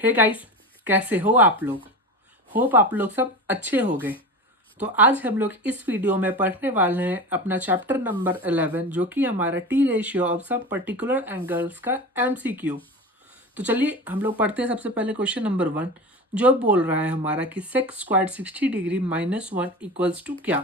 Hey guys, कैसे हो आप लोग। होप आप लोग सब अच्छे हो गए। तो आज हम लोग इस वीडियो में पढ़ने वाले हैं अपना चैप्टर नंबर 11 जो कि हमारा टी रेशियो ऑफ सब पर्टिकुलर एंगल्स का एमसीक्यू। तो चलिए हम लोग पढ़ते हैं। सबसे पहले क्वेश्चन नंबर 1 जो बोल रहा है हमारा कि sec square 60 degree -1 equals to क्या।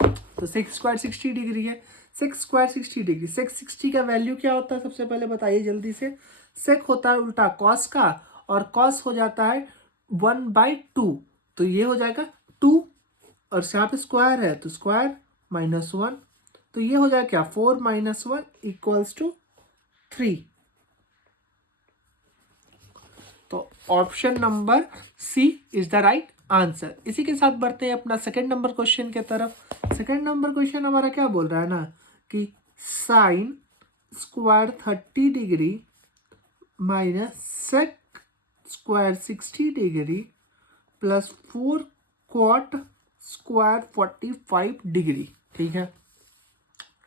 तो सेक्स स्क्वायर 60 डिग्री है। सेक्स स्क्वायर 60 डिग्री, सेक्स 60 का वैल्यू क्या होता है सबसे पहले बताइए जल्दी से। सेक होता है उल्टा कॉस का, और कॉस हो जाता है 1/2। तो ये हो जाएगा 2, और यहाँ पे स्क्वायर है तो स्क्वायर -1। तो ये हो जाएगा क्या, 4 - 1 इक्वल्स टू 3। तो option number C is the right answer. इसी के साथ बढ़ते हैं अपना सेकंड नंबर क्वेश्चन के तरफ। सेकंड नंबर क्वेश्चन हमारा क्या बोल रहा है ना कि sine square 30 degree minus sec square 60 degree plus 4 cot square 45 degree. ठीक है।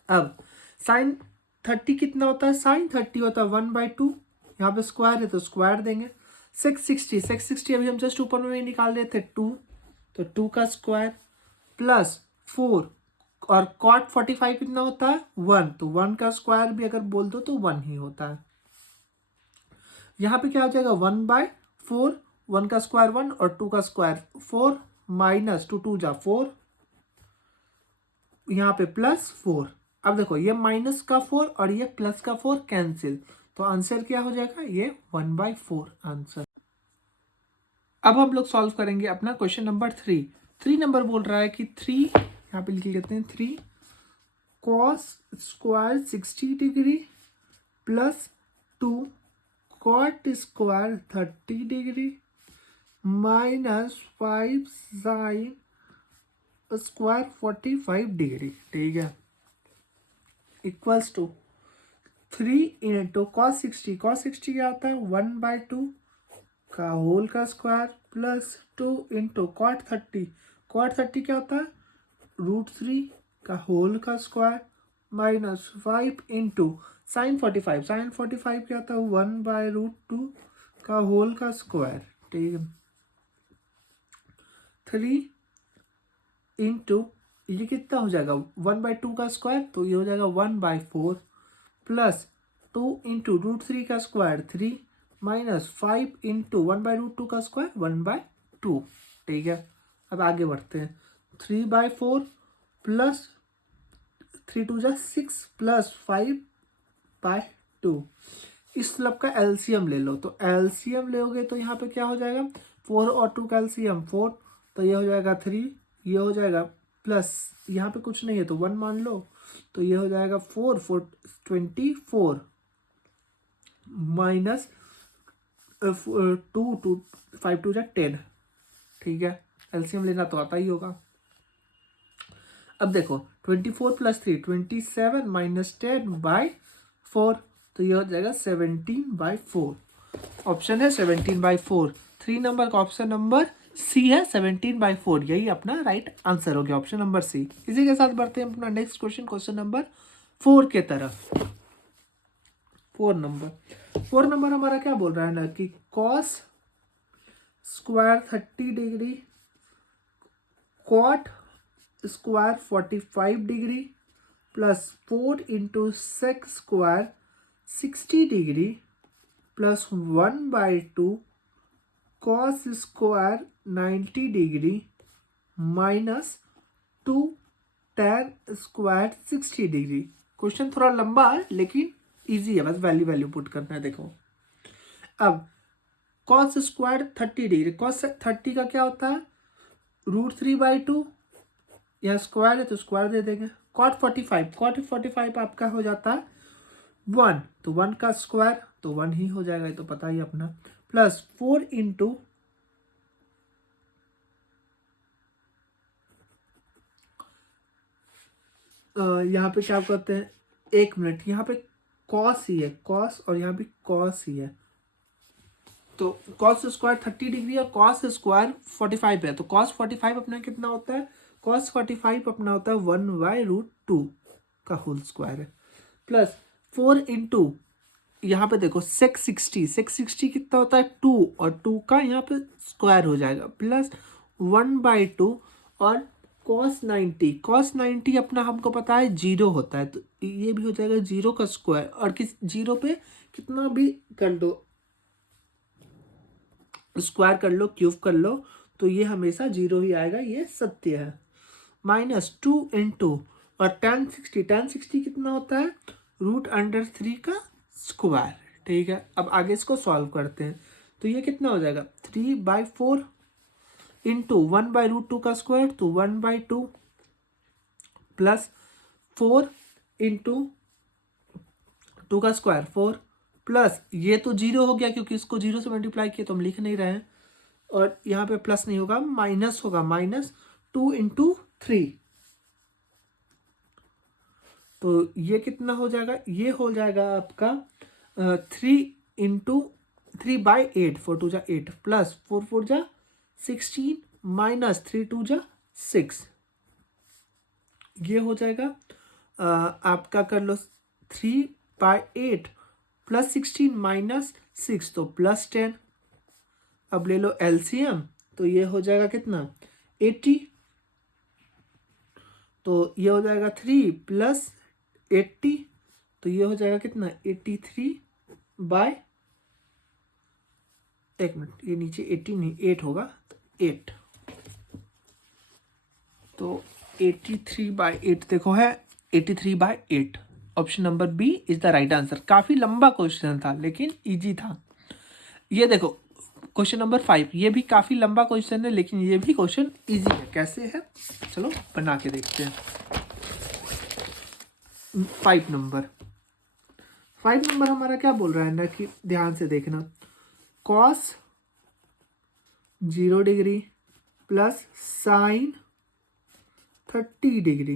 अब साइन 30 कितना होता है, साइन 30 होता है 1/2। यहाँ पे स्क्वायर है तो स्क्वायर देंगे। सेक्स 60 अभी हम जस्ट ऊपर में निकाल रहे थे 2, तो 2 का स्क्वायर प्लस 4, और कॉट 45 कितना होता है 1, तो 1 का स्क्वायर भी अगर बोल दो तो 1 ही होता है। यहाँ पे क्या हो जाएगा 1/4, 1 का स्क्वायर 1 और 2 का स्क्वायर 4 माइनस 2 2 जा 4, यहाँ पे प्लस 4। अब देखो ये माइनस का 4 और ये प्लस का 4 कैंसिल, तो आंसर क्या हो जाएगा, ये 1/4 आंसर। अब हम लोग सॉल्व करेंगे अपना क्वेश्चन नंबर 3। 3 नंबर बोल रहा है कि 3, यहाँ पे लिख लेते हैं 3 cos square 60 degree plus 2 cot square 30 degree -5 sine square 45 degree. ठीक है, equals to 3 into cos 60। Cos 60 क्या होता है 1/2 का होल का square plus 2 into cot 30। Cot 30 क्या होता है √3 का होल का स्क्वायर -5 इंटू साइन 45। साइन 45 क्या होता है 1/√2 का होल का स्क्वायर। ठीक है, 3 इंटू ये कितना हो जाएगा 1/2 का स्क्वायर, तो ये हो जाएगा 1/4 प्लस 2 इंटू √3 का स्क्वायर 3 -5 इंटू 1/√2 का स्क्वायर 1/2। ठीक है, अब आगे बढ़ते हैं। 3/4 प्लस 3 2 जा 6 प्लस 5/2। इस स्लब का एलसीएम ले लो, तो एलसीएम लोगे तो यहाँ पे क्या हो जाएगा 4 और 2 का एलसीएम 4, तो ये हो जाएगा 3, ये हो जाएगा प्लस यहाँ पे कुछ नहीं है तो 1 मान लो, तो ये हो जाएगा 4 4 24 माइनस 2 2 5 2 जा 10। ठीक है, एलसीएम लेना तो आता ही होगा। अब देखो 24 प्लस 3 27 माइनस 10/4, तो ये हो जाएगा 17/4। ऑप्शन है 17/4। 3 नंबर का ऑप्शन नंबर सी है 17/4, यही अपना राइट आंसर हो गया, ऑप्शन नंबर सी। इसी के साथ बढ़ते हैं अपना नेक्स्ट क्वेश्चन, क्वेश्चन नंबर 4 के तरफ। 4 नंबर हमारा क्या बोल रहा है ना कि cos square 30 degree cot square 45 degree plus 4 into sec square 60 degree plus 1/2 cos square 90 degree minus 2 tan square 60 degree. Question थोड़ा लंबा है लेकिन इजी है, बस वैल्यू वैल्यू पुट करना है। देखो अब कॉस स्क्वायर 30 डिग्री, कॉस 30 का क्या होता है √3/2, यह स्क्वायर है तो स्क्वायर दे देंगे। कॉट 45 आपका हो जाता है 1, तो 1 का स्क्वायर तो 1 ही हो जाएगा, ये तो पता ही अपना, प्लस 4 इंटू यहाँ पे क्या करते हैं 1 मिनट, यहाँ पे कॉस ही है कॉस, और यहाँ भी कॉस ही है, तो कॉस स्क्वायर 30 डिग्री और कॉस स्क्वायर 45 है, तो कॉस 45 अपना कितना होता है, कॉस 45 अपना होता है 1/√2 का होल स्क्वायर है, प्लस 4 इंटू यहाँ पे देखो सेक 60 कितना होता है 2, और 2 का यहाँ पे स्क्वायर हो जाएगा प्लस 1/2, और cos 90 अपना हमको पता है 0 होता है, तो ये भी हो जाएगा 0 का स्क्वायर, और किस 0 पे कितना भी कर दो, स्क्वायर कर लो, क्यूब कर लो, तो ये हमेशा 0 ही आएगा, ये सत्य है। -2 इंटू, और tan 60 कितना होता है √3 का स्क्वायर। ठीक है, अब आगे इसको सॉल्व करते हैं, तो ये कितना हो जाएगा 3/4 इंटू 1/√2 का स्क्वायर, तो 1/2 प्लस 4 इंटू 2 का स्क्वायर 4, प्लस ये तो 0 हो गया क्योंकि इसको 0 से मल्टीप्लाई किया तो हम लिख नहीं रहे हैं, और यहाँ पे प्लस नहीं होगा, माइनस होगा, -2 इंटू 3, तो ये कितना हो जाएगा, ये हो जाएगा आपका 3/8, 4×2 = 8 प्लस 4×4 = 16 माइनस 3×2 = 6, ये हो जाएगा आपका, कर लो 3/8 प्लस 16 माइनस 6, तो +10। अब ले लो एलसीएम, तो ये हो जाएगा कितना 80, तो ये हो जाएगा 3 + 80, तो ये हो जाएगा कितना 83 एक मिनट, ये नीचे 80 नहीं 8 होगा, तो 8, तो 83/8 देखो है 83/8। Option number B is the right answer. काफी लंबा क्वेश्चन था लेकिन इजी था। ये देखो क्वेश्चन नंबर 5, ये भी काफी लंबा क्वेश्चन है लेकिन ये भी क्वेश्चन इजी है। कैसे है चलो बना के देखते हैं। 5 नंबर हमारा क्या बोल रहा है ना, कि ध्यान से देखना, cos 0 degree plus sin 30 degree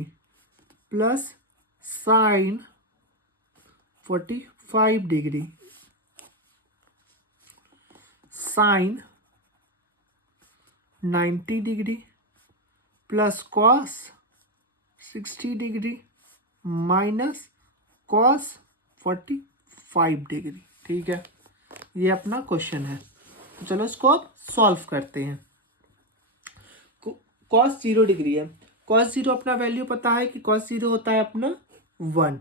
plus sin 45 degree sin 90 degree plus cos 60 degree minus cos 45 degree. ठीक है, ये अपना क्वेश्चन है, तो चलो इसको अब सॉल्व करते हैं। cos 0 डिग्री है, cos 0 अपना वैल्यू पता है कि cos 0 होता है अपना 1,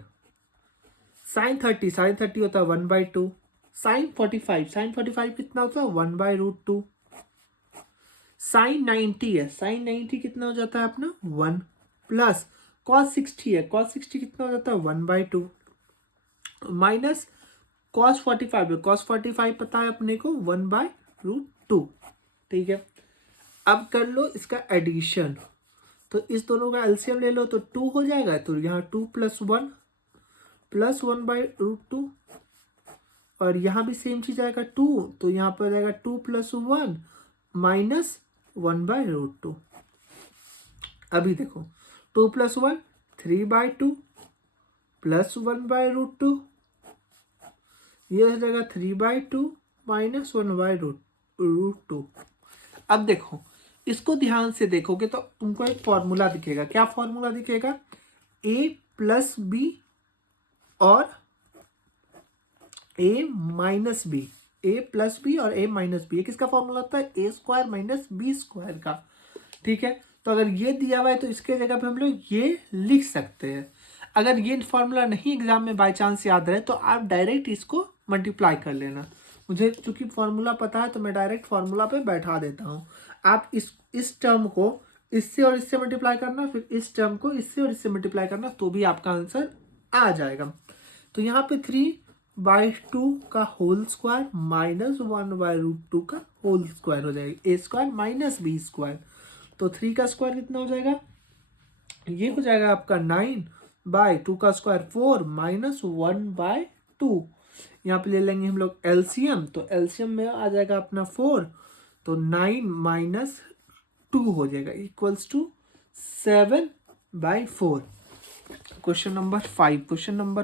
sin 30 होता है 1/2, sin 45 कितना होता है 1/√2, sin 90 है, sin 90 कितना हो जाता है अपना 1, प्लस cos 60 है, cos 60 कितना हो जाता है 1/2, माइनस cos 45 है, cos 45 पता है अपने को 1/√2। ठीक है, अब कर लो इसका एडिशन, तो इस दोनों का एलसीएम ले लो तो 2 हो जाएगा, तो यहाँ 2 + 1 प्लस 1/√2, और यहाँ भी सेम चीज आएगा 2, तो यहाँ पर जाएगा 2 + 1 माइनस 1/√2। अभी देखो 2 + 1 3/2 प्लस 1/√2, ये हो जाएगा 3/2 माइनस 1/√2। अब देखो इसको ध्यान से देखोगे तो तुमको एक फॉर्मूला दिखेगा। क्या फॉर्मूला दिखेगा, a + b और a - b, a + b और a - b, किसका फॉर्मूला होता है a² - b² का। ठीक है, तो अगर ये दिया हुआ है तो इसके जगह पे हम लोग ये लिख सकते हैं। अगर ये फॉर्मूला नहीं एग्जाम में बाय चांस याद रहे तो आप डायरेक्ट इसको मल्टीप्लाई कर लेना। मुझे चूंकि फॉर्मूला पता है तो मैं डायरेक्ट फॉर्मूला पे बैठा देता हूँ। आप इस टर्म को इससे और इससे मल्टीप्लाई करना, फिर इस टर्म को इससे और इससे मल्टीप्लाई करना, तो भी आपका आंसर आ जाएगा। तो यहाँ पे 3/2 का होल स्क्वायर माइनस 1/√2 का होल स्क्वायर हो जाएगा, a² - b²। तो 3 का स्क्वायर कितना हो जाएगा, ये हो जाएगा आपका 9/2 का स्क्वायर 4 माइनस 1/2। यहाँ पे ले लेंगे हम लोग एलसीएम, तो एलसीएम में आ जाएगा अपना 4, तो 9 - 2 हो जाएगा इक्वल्स टू 7/4। क्वेश्चन नंबर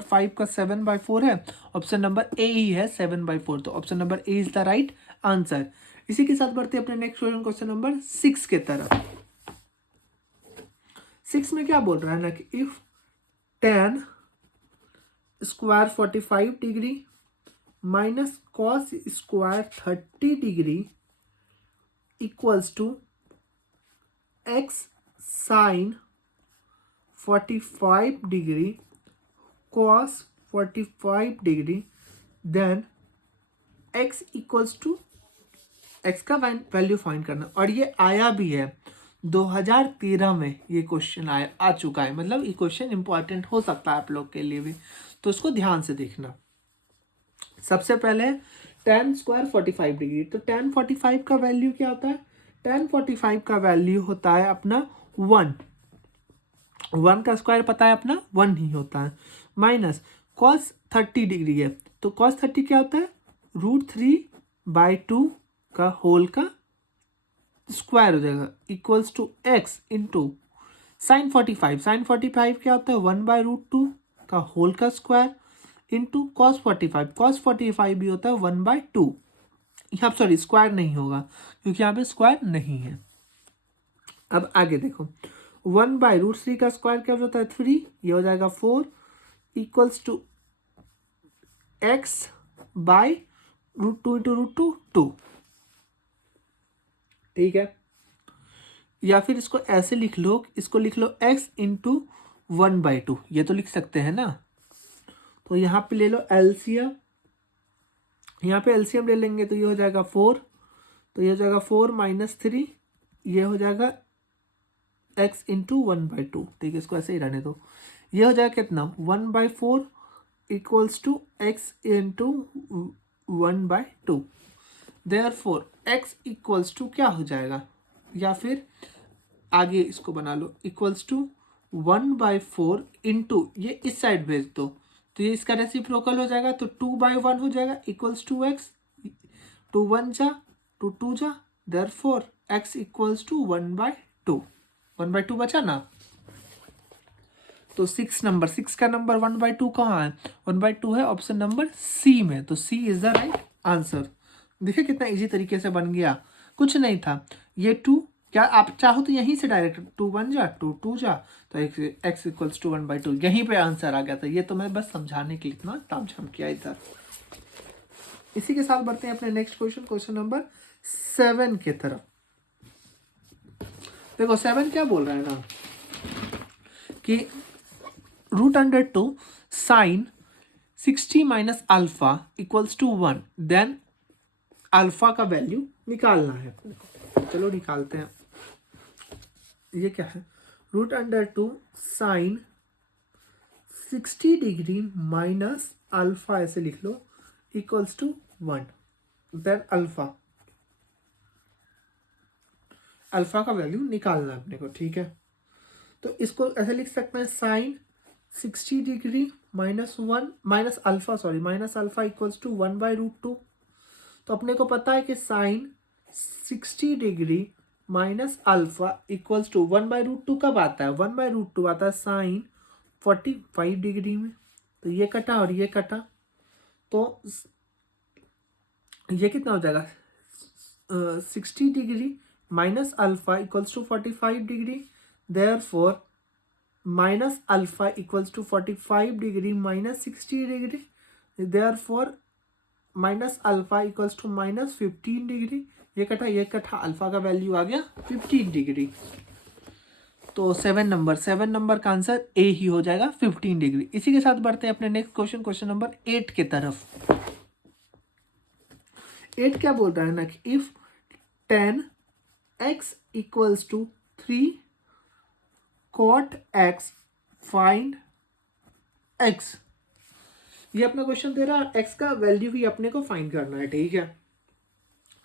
5 का 7/4 है। ऑप्शन नंबर ए ही है 7/4, तो option number A is the right answer. इसी के साथ बढ़ते हैं अपने नेक्स्ट क्वेश्चन नंबर 6 के तरफ। 6 में क्या बोल रहा है ना कि if tan² 45 degree minus cos square 30 degree equals to x sine 45 degree cos 45 degree, then x equals to x का वैल्यू फाइंड करना। और ये आया भी है 2013 में, ये क्वेश्चन आ चुका है, मतलब ये क्वेश्चन इंपॉर्टेंट हो सकता है आप लोग के लिए भी, तो इसको ध्यान से देखना। सबसे पहले tan स्क्वायर 45 डिग्री, तो tan 45 का वैल्यू क्या होता है? tan 45 का वैल्यू होता है अपना 1 का स्क्वायर पता है अपना 1 ही होता है, माइनस cos 30 डिग्री है, तो cos 30 क्या होता है? √3/2 का होल का स्क्वायर हो जाएगा equals to x into sine 45 क्या होता है? 1/√2 का होल का स्क्वायर इंटू cos 45 भी होता है 1/2। यहाँ सॉरी स्क्वायर नहीं होगा क्योंकि यहाँ पे स्क्वायर नहीं है। अब आगे देखो 1/√3 का स्क्वायर क्या होता है? 3, ये हो जाएगा 4 equals to x by √2 into √2 2, ठीक है। या फिर इसको ऐसे लिख लो, इसको लिख लो x इंटू 1/2, ये तो लिख सकते हैं ना। तो यहाँ पे ले लो एलसीएम, यहाँ पे एलसीएम ले लेंगे तो ये हो जाएगा 4, तो ये हो जाएगा 4 माइनस 3, ये हो जाएगा x इंटू 1/2, ठीक है, इसको ऐसे ही रहने दो। ये हो जाएगा कितना? 1/4 equals to x into 1/2, therefore x equals to क्या हो जाएगा? या फिर आगे इसको बना लो इक्वल्स टू 1/4 इंटू, ये इस साइड भेज दो तो ये इसका रेसिप्रोकल हो जाएगा, तो 2/1 हो जाएगा इक्वल्स टू x, 2 1 जा 2 2 जा, देयरफॉर x इक्वल्स टू 1/2, 1/2 बचा ना। तो 6 का नंबर 1/2 कहाँ है? 1/2 है ऑप्शन नंबर सी में, तो सी इज द राइट आंसर। देखिए कितना इजी तरीके से बन गया, कुछ नहीं था। ये 2 क्या आप चाहो तो यहीं से डायरेक्ट 2 1 जा 2 2 जा, तो x इक्वल्स टू 1/2, यहीं पे आंसर आ गया था। ये तो मैं बस समझाने के लिए इतना तामझाम किया इधर। इसी के साथ बढ़ते हैं अपने नेक्स्ट क्वेश्चन नंबर 7 के तरफ। देखो 7 क्या बोल रहा है ना कि √2 sine 60 minus alpha equals to 1, then alpha का वैल्यू निकालना है। चलो निकालते हैं। ये क्या है? √2 साइन 60 डिग्री माइनस अल्फा ऐसे लिख लो इक्वल्स टू 1, देन अल्फा का वैल्यू निकालना है अपने को, ठीक है। तो इसको ऐसे लिख सकते हैं sine 60 degree minus alpha equals to 1/√2। तो अपने को पता है कि sine 60 degree minus alpha equals to 1/√2 कब आता है? 1/√2 आता है साइन 45 डिग्री में। तो ये कटा और ये कटा, तो ये कितना हो जाएगा? 60 degree minus alpha equals to 45 degree, therefore minus alpha equals to 45 degree minus 60 degree, therefore minus alpha equals to minus 15 degree. ये कटा अल्फा का वैल्यू आ गया 15 डिग्री। तो 7 नंबर का आंसर ए ही हो जाएगा 15 डिग्री। इसी के साथ बढ़ते हैं अपने नेक्स्ट क्वेश्चन नंबर 8 के तरफ। 8 क्या बोल रहा है ना कि if 10 x equals to 3 cot x find x। ये अपना क्वेश्चन दे रहा है, x का वैल्यू भी अपने को फाइंड करना है, ठीक है।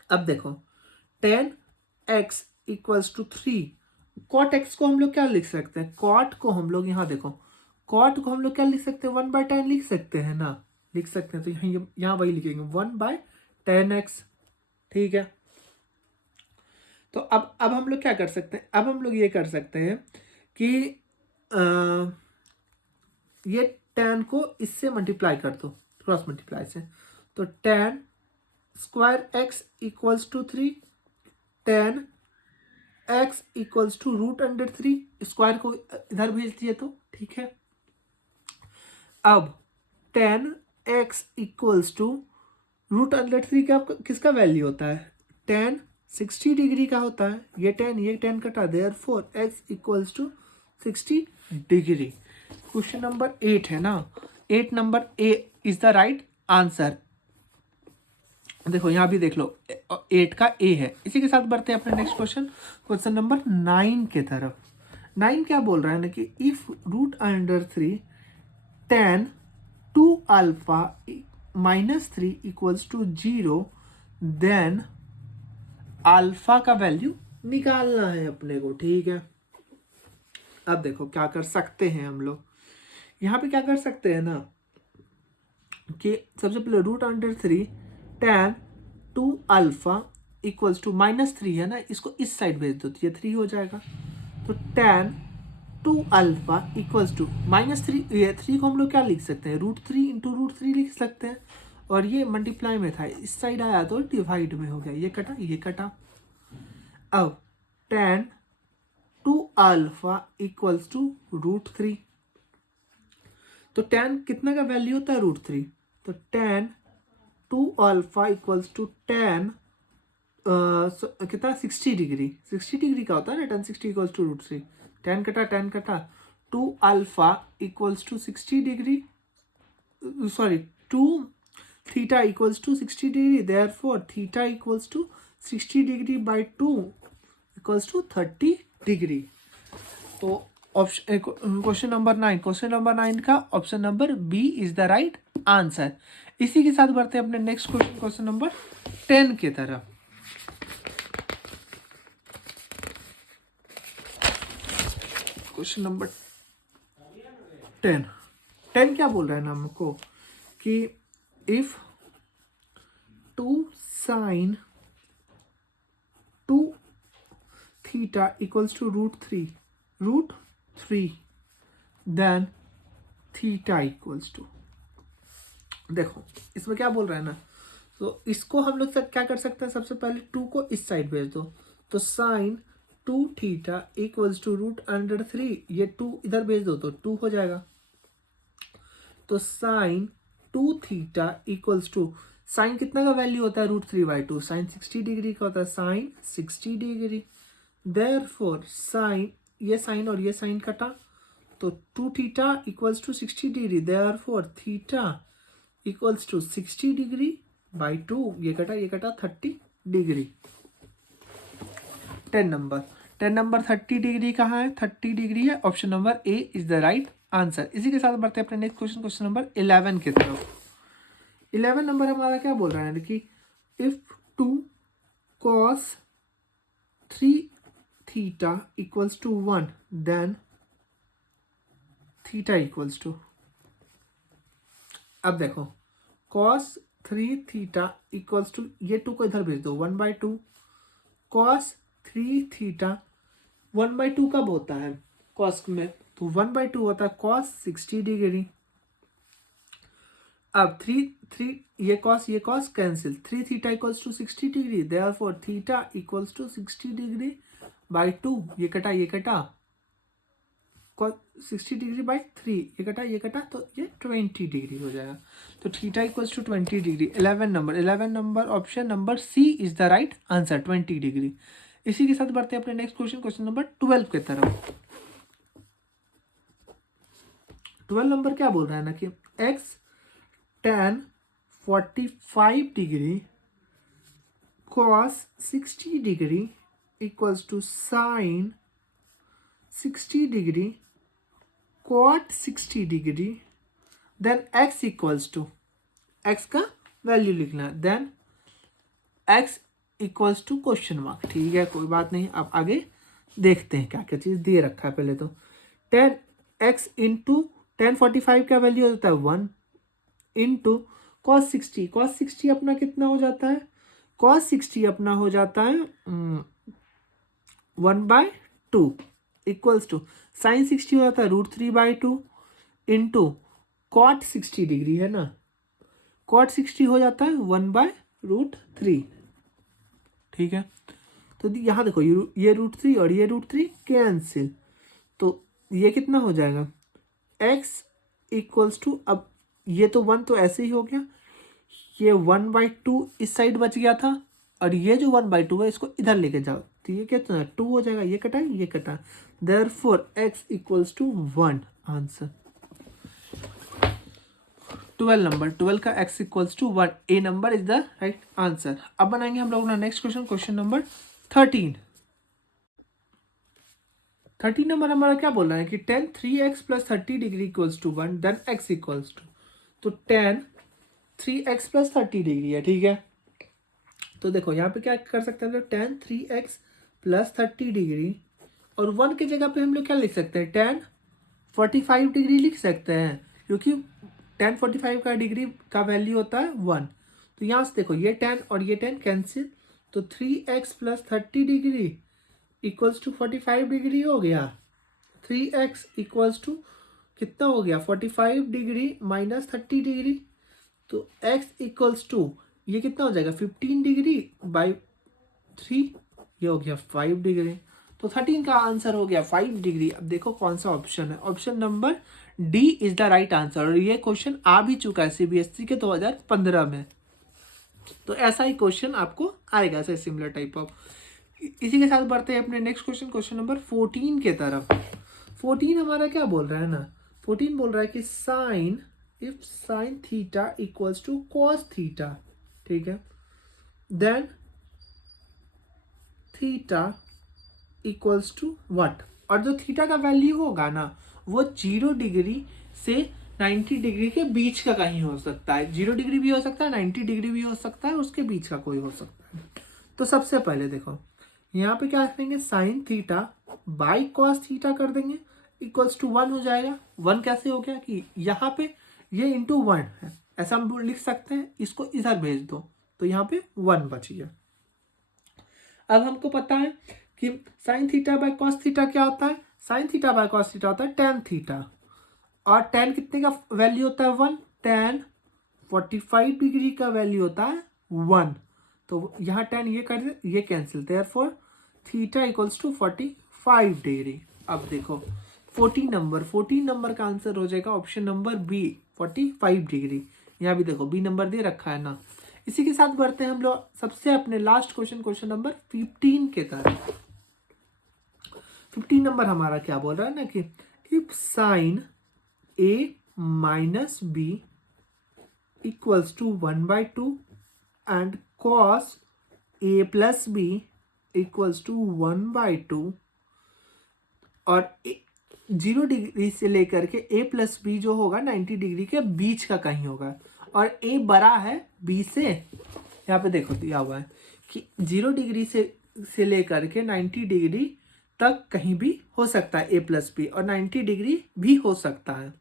अब देखो 10x equals to 3, cot x को हम लोग क्या लिख सकते हैं? कॉट को हम लोग यहाँ देखो, कॉट को हम लोग क्या लिख सकते हैं? 1/10 लिख सकते हैं ना, लिख सकते हैं। तो यहाँ वही लिखेंगे 1/10x, ठीक है। तो अब हम लोग क्या कर सकते हैं? अब हम लोग ये कर सकते हैं कि ये 10 को इससे मल्टीप्लाई कर दो, क्रॉस मल्टीप्लाई से। तो 10 square x equals to 3, 10 x equals to √3, square को इधर भेज दिए तो ठीक है। अब 10x इक्वल्स टू √3 का किसका वैल्यू होता है? tan 60 डिग्री का होता है। ये tan कटा, therefore x equals to 60 degree. Question number 8 है ना, 8 number A is the right answer. देखो यहाँ भी देख लो, 8 का ए है। इसी के साथ बढ़ते हैं अपने नेक्स्ट क्वेश्चन नंबर 9 के तरफ। 9 क्या बोल रहा है ना कि if √3 tan 2 alpha -3 equals to 0, then alpha का वैल्यू निकालना है अपने को। ठीक है, अब देखो क्या कर सकते हैं हम लोग। यहाँ पे क्या कर सकते हैं ना कि सबसे पहले √3 tan 2 अल्फा इक्वल्स टू -3 है ना, इसको इस साइड भेज दो तो ये 3 हो जाएगा। तो tan 2 अल्फा इक्वल्स टू -3, ये 3 को हम लोग क्या लिख सकते हैं? √3 इंटू √3 लिख सकते हैं। और ये मल्टीप्लाई में था, इस साइड आया तो डिवाइड में हो गया, ये कटा ये कटा। अब tan 2 अल्फा इक्वल्स टू √3, तो tan कितना का वैल्यू होता है? √3। तो tan 2 alpha equals to tan कितना? 60 डिग्री। 60 डिग्री का होता है ना tan 60 इक्वल्स टू √3। tan कटा 2 alpha equals to 60 degree, sorry 2 theta equals to 60 degree, therefore theta equals to 60 degree by 2 equals to 30 degree. तो ऑप्शन क्वेश्चन नंबर 9 का option number B is the right answer. इसी के साथ बढ़ते हैं अपने next question number 10 की तरफ। क्वेश्चन नंबर 10 क्या बोल रहा है ना हमको कि if 2 sin 2 theta equals to √3 then theta equals to, देखो इसमें क्या बोल रहा है ना, तो इसको हम लोग क्या कर सकते हैं? सबसे पहले 2 को इस साइड भेज दो, तो sin 2 थीटा इक्वल्स टू √3, ये 2 इधर भेज दो तो 2 हो जाएगा। तो sin 2 theta equals to, sine कितना का वैल्यू होता है? √3/2, साइन 60 डिग्री का होता है, साइन 60 डिग्री। देयरफॉर साइन, ये साइन और ये साइन कटा, तो 2 theta equals to 60 degree, therefore theta equals to 60 degree by 2, ये कटा 30 डिग्री। 10 नंबर 30 डिग्री कहाँ है? 30 डिग्री है, option number A is the right answer. इसी के साथ बढ़ते हैं अपने नेक्स्ट क्वेश्चन नंबर 11 की तरफ। 11 नंबर हमारा क्या बोल रहा है कि if 2 cos 3 theta equals to 1, then theta equals to, अब देखो cos 3 थीटा इक्वल्स टू, ये 2 को इधर भेज दो, 1/2 cos 3 थीटा, 1/2 कब होता है cos में? तो 1/2 होता है cos 60 डिग्री। अब 3 ये cos cancel, 3 theta equals to 60 degree, therefore theta equals to 60 degree by 2, ये कटा 60 डिग्री बाई 3, ये कटा तो ये 20 डिग्री हो जाएगा। तो theta equals to 20 degree. 11 number option number C is the right answer, 20 degree. इसी के साथ बढ़ते हैं अपने नेक्स्ट क्वेश्चन नंबर 12 की तरफ। 12 नंबर क्या बोल रहा है ना कि x tan 45 degree cos 60 degree equals to sin 60 degree cot 60 degree, then x equals to, x का वैल्यू लिखना, then x equals to question mark. ठीक है, कोई बात नहीं। अब आगे देखते हैं क्या क्या चीज़ दे रखा है। पहले तो tan x इंटू tan 45 का वैल्यू होता है 1 इंटू cos 60 अपना कितना हो जाता है? cos 60 अपना हो जाता है 1/2 इक्वल्स टू sin 60 हो जाता है √3/2 इंटू cot 60 डिग्री है ना, cot 60 हो जाता है 1/√3। ठीक है, तो यहाँ देखो ये √3 और ये √3 कैंसिल, तो ये कितना हो जाएगा? x इक्वल्स टू, अब ये तो 1 तो ऐसे ही हो गया, ये 1/2 इस साइड बच गया था और ये जो 1/2 है इसको इधर लेके जाओ तो ये कितना 2 हो जाएगा, ये कटा ये कटा, therefore x equals to 1 answer. 12 number, 12 का x equals to 1, A number is the right answer. अब बनाएंगे हम लोग अपना next question, question number 13। 13 number हमारा क्या बोल रहा है कि tan 3x plus 30 degree equals to 1 then x equals to, तो tan 3x प्लस 30 डिग्री है, ठीक है। तो देखो यहाँ पे क्या कर सकते हैं हम लोग, tan 3x प्लस 30 डिग्री और 1 की जगह पे हम लोग क्या लिख सकते हैं, tan 45 डिग्री लिख सकते हैं, क्योंकि tan 45 का डिग्री का वैल्यू होता है 1। तो यहाँ से देखो ये tan और ये tan कैंसिल, तो 3x plus 30 degree equals to 45 degree हो गया। 3x इक्वल्स टू कितना हो गया, 45 डिग्री माइनस 30 डिग्री, तो x इक्वल्स टू ये कितना हो जाएगा 15 डिग्री बाई 3, ये हो गया 5 डिग्री। तो 13 का आंसर हो गया 5 डिग्री। अब देखो कौन सा ऑप्शन है, option number D is the right answer. और ये क्वेश्चन आ भी चुका है सीबीएसई के 2015 में, तो ऐसा ही क्वेश्चन आपको आएगा, ऐसे सिमिलर टाइप ऑफ। इसी के साथ बढ़ते हैं अपने नेक्स्ट क्वेश्चन, क्वेश्चन नंबर 14 के तरफ। 14 हमारा क्या बोल रहा है ना, 14 बोल रहा है कि sine, if sine theta equals to cos theta, ठीक है, then theta equals to what. और जो थीटा का वैल्यू होगा ना वो 0 डिग्री से 90 डिग्री के बीच का कहीं हो सकता है। 0 डिग्री भी हो सकता है, 90 डिग्री भी हो सकता है, उसके बीच का कोई हो सकता है। तो सबसे पहले देखो यहाँ पे क्या करेंगे, sine theta by cos theta कर देंगे, इक्वल्स टू 1 हो जाएगा। 1 कैसे हो गया कि यहाँ पे ये इंटू 1 है, ऐसा हम लिख सकते हैं, इसको इधर भेज दो तो यहाँ पे 1 बच गया। अब हमको पता है कि sine theta by cos theta क्या होता है, sine theta by cos theta होता है टेन थीटा, और टेन कितने का वैल्यू होता है 1, टेन 45 डिग्री का वैल्यू होता है 1। तो यहाँ टेन ये कर दे, ये cancel, therefore theta equals to 45 degree. अब देखो 14 नंबर का आंसर हो जाएगा ऑप्शन नंबर बी 45 डिग्री। यहाँ भी देखो बी नंबर दे रखा है ना। इसी के साथ बढ़ते हैं हम लोग सबसे अपने लास्ट क्वेश्चन, क्वेश्चन नंबर 15 के तरफ। 15 नंबर हमारा क्या बोल रहा है ना कि if sine a minus B equals to 1/2 and cos a plus B equals to 1/2, और 0 डिग्री से लेकर के a प्लस बी जो होगा 90 डिग्री के बीच का कहीं होगा, और a बड़ा है b से। यहाँ पे देखो दिया हुआ है कि 0 डिग्री से लेकर के 90 डिग्री तक कहीं भी हो सकता है a प्लस बी, और 90 डिग्री भी हो सकता है।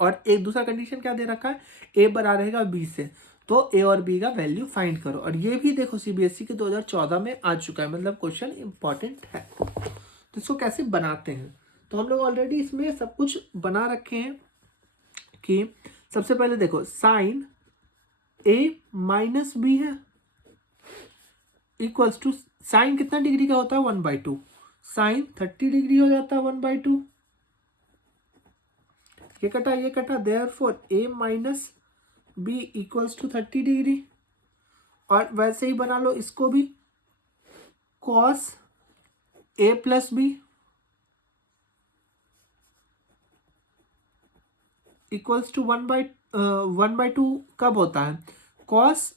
और एक दूसरा कंडीशन क्या दे रखा है, a बड़ा रहेगा b से, तो a और b का वैल्यू फाइंड करो। और ये भी देखो सीबीएसई के 2014 में आ चुका है, मतलब क्वेश्चन इंपॉर्टेंट है। तो इसको कैसे बनाते हैं, तो हम लोग ऑलरेडी इसमें सब कुछ बना रखे हैं कि सबसे पहले देखो साइन a माइनस बी है इक्वल्स टू, साइन कितना डिग्री का होता है 1/2, साइन 30 डिग्री हो जाता है 1/2, ये कटा, therefore a minus B equals to 30 degree. और वैसे ही बना लो इसको भी, cos a plus B equals to 1/2 कब होता है, कॉस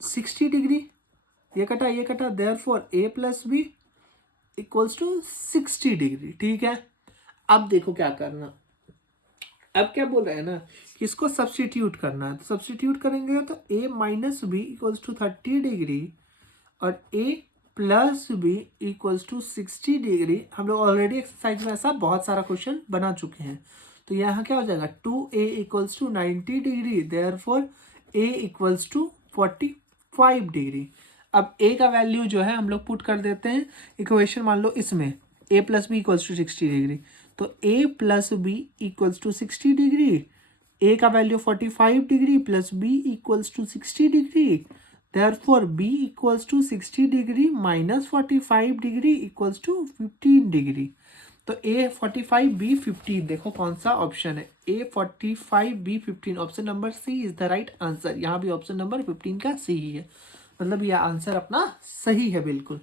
60 डिग्री, ये कटा, therefore a plus B equals to 60 degree, ठीक है। अब देखो क्या करना, अब क्या बोल रहे हैं ना कि इसको सब्स्टिट्यूट करना है, तो सब्स्टिट्यूट करेंगे तो a minus B equals to 30 degree और a plus B equals to 60 degree. हम लोग ऑलरेडी एक्सरसाइज में ऐसा बहुत सारा क्वेश्चन बना चुके हैं। तो यहाँ क्या हो जाएगा 2a equals to 90 degree, therefore a equals to 45 degree. अब a का वैल्यू जो है हम लोग पुट कर देते हैं इक्वेशन, मान लो इसमें a plus B equals to 60 degree, तो a plus B equals to 60 degree, a का value 45 degree plus b equals to 60 degree, therefore b equals to 60 degree minus 45 degree equals to 15 degree. तो A45B15 देखो कौन सा option है, A45B15 option number C is the right answer. यहाँ भी option number 15 का सी ही है, मतलब यह आंसर अपना सही है बिल्कुल।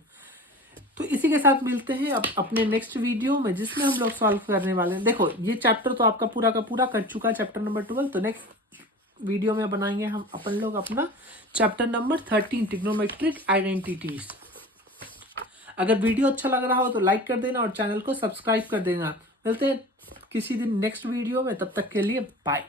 तो इसी के साथ मिलते हैं अब अपने नेक्स्ट वीडियो में, जिसमें हम लोग सॉल्व करने वाले हैं। देखो ये चैप्टर तो आपका पूरा का पूरा कर चुका है, चैप्टर नंबर 12। तो नेक्स्ट वीडियो में बनाएंगे हम अपन लोग अपना चैप्टर नंबर 13 ट्रिग्नोमेट्रिक आइडेंटिटीज। अगर वीडियो अच्छा लग रहा हो तो लाइक कर देना और चैनल को सब्सक्राइब कर देना। मिलते हैं किसी दिन नेक्स्ट वीडियो में, तब तक के लिए बाय।